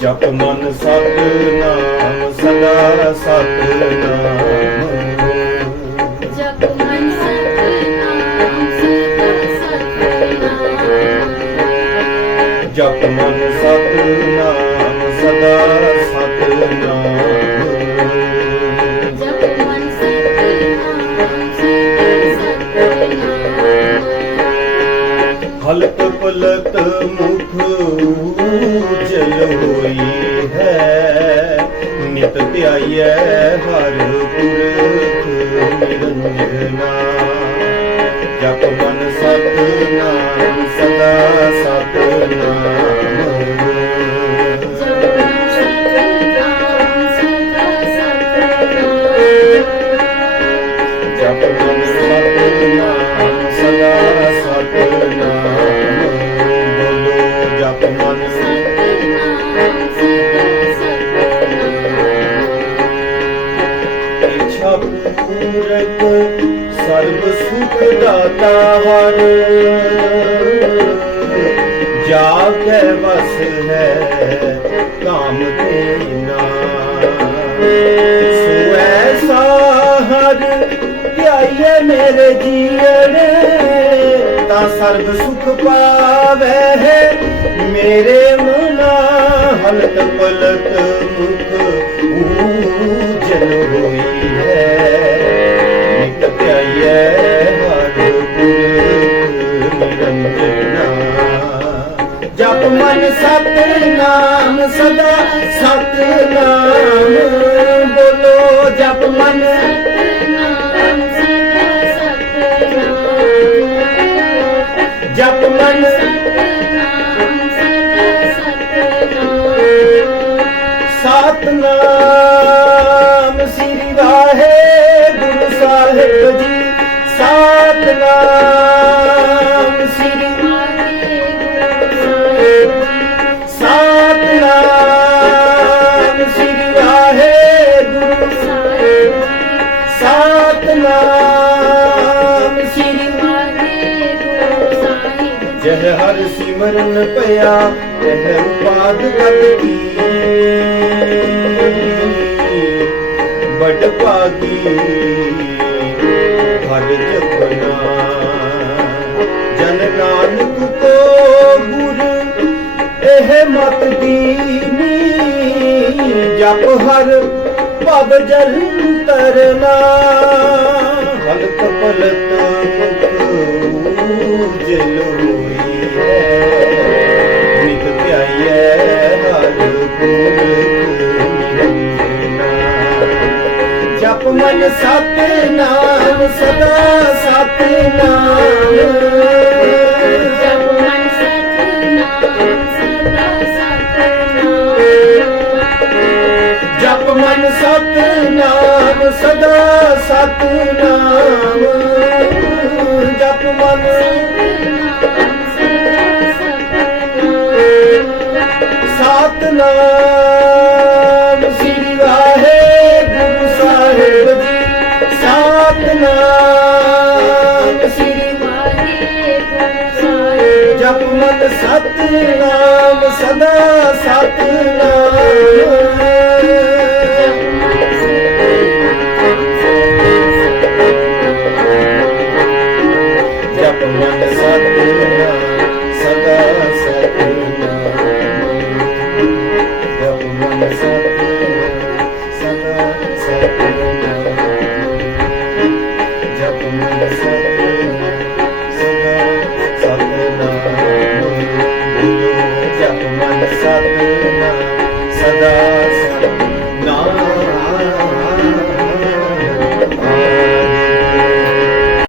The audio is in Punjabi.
ਜਪ ਮਨ ਸਤ ਨਾਮ ਸਦਾ ਸਤ ਨਾਮ ਜਪ ਮਨ ਸਤਨਾਮ ਸਦਾ ਸਤਨਾਮ। ਜਪ ਮਨ ਸਤ ਨਾਮ ਸਦਾ ਸਤ ਨਾਮ ਧਿਆਈਐ ਹਰ ਪੁਰਖ ਨਿਰੰਜਨਾ ਜਪ ਮਨ ਸਤ ਸਦਾ ਸਤ ਪੂਰਕ ਸਰਬ ਸੁਖ ਦਾਤਾ ਹਰ ਜਾ ਕੇ ਵਸ ਹੈ ਕਾਮ ਤੇਨਾ ਸੋ ਐਸਾ ਧਿਆਈਏ ਮੇਰੇ ਜੀਵਨ, ਤਾਂ ਸਰਬ ਸੁਖ ਪਾਵੇ ਹੈ ਮੇਰੇ ਮਨਾ। ਹਲਤ ਪਲਕ ਮੁਖ ਉਜਲ ਹੋਈ ਹੈ। ਮਨ ਸਦਾ ਸਤਨਾਮ ਬੋਲੋ ਜਪ ਮਨ। ਸਤਨਾਮ ਸਦਾ ਜਪ ਮਨ। ਸਤਨਾਮ ਸਤਨਾਮ ਜਹ ਹਰ ਸਿਮਰਨ ਪਿਆ ਇਹ ਉਪਾਦ ਗਤ ਕੀ ਬੜ ਭਾਗੀ, ਹਰ ਜਪਨਾ। ਜਨ ਨਾਨਕ ਕੋ ਗੁਰ, ਇਹ ਮਤ ਦੀਨੀ। ਜਪ ਹਰ ਭਵ ਜਲ ਤਰਨਾ। ਹਲਕ ਪਲਤ ਜਪ ਮਨ ਸਤ ਨਾਮ ਸਦਾ ਸਤ ਨਾਮ। ਜਪ ਮਨ ਸਤਨਾਮ ਸਦਾ ਸਤਨਾਮ ਜਪ ਮਨ ਸਤ ਨਾਮ ਸਦਾ ਸਤ ਨਾਮ। ਜਪ ਮਨ ਜਪ ਮਨ ਸਦਾ ਸਤ ਨਾਮ ਜਪ ਮਨ ਸਤ ਨਾਮ ਸਦਾ ਸਤ ਨਾਮ ਜਪ ਮਨ ਸਦਾ ਸਤ ਨਾਮ ਜਪ सदा